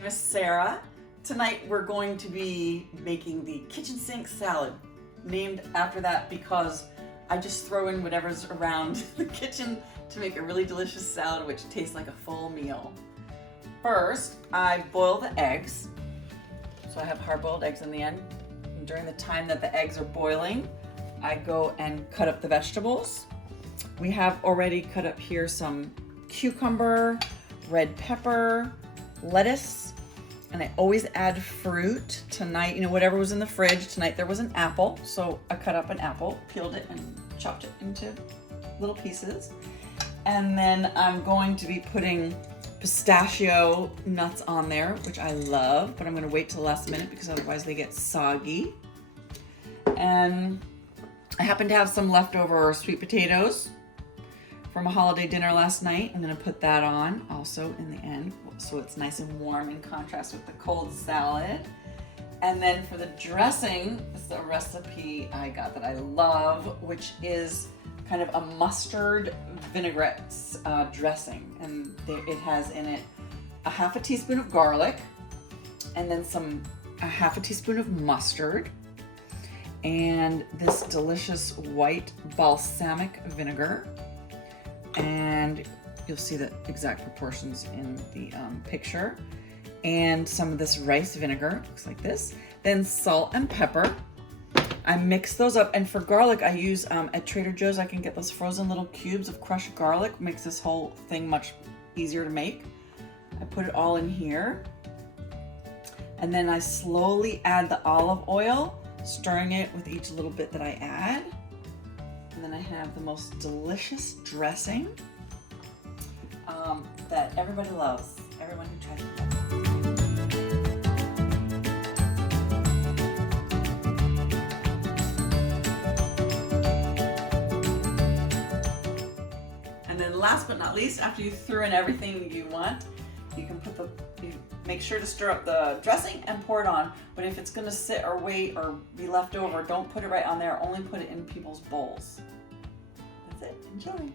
My name is Sarah. Tonight we're going to be making the kitchen sink salad, named after that because I just throw in whatever's around the kitchen to make a really delicious salad which tastes like a full meal. First, I boil the eggs. So I have hard-boiled eggs in the end. And during the time that the eggs are boiling, I go and cut up the vegetables. We have already cut up here some cucumber, red pepper, lettuce, and I always add fruit. Tonight, whatever was in the fridge, tonight there was an apple, so I cut up an apple, peeled it, and chopped it into little pieces. And then I'm going to be putting pistachio nuts on there, which I love, but I'm going to wait till the last minute because otherwise they get soggy. And I happen to have some leftover sweet potatoes from a holiday dinner last night. I'm going to put that on also in the end so it's nice and warm in contrast with the cold salad. And then for the dressing, this is a recipe I got that I love, which is kind of a mustard vinaigrette dressing. And it has in it a half a teaspoon of garlic, and then a half a teaspoon of mustard, and this delicious white balsamic vinegar. And you'll see the exact proportions in the picture. And some of this rice vinegar, looks like this. Then salt and pepper. I mix those up, and for garlic I use, at Trader Joe's I can get those frozen little cubes of crushed garlic. Makes this whole thing much easier to make. I put it all in here. And then I slowly add the olive oil, stirring it with each little bit that I add. And then I have the most delicious dressing that everybody loves. Everyone who tries it loves. And then last but not least, after you throw in everything you want, you can make sure to stir up the dressing and pour it on. But if it's gonna sit or wait or be left over, don't put it right on there. Only put it in people's bowls. That's it. Enjoy.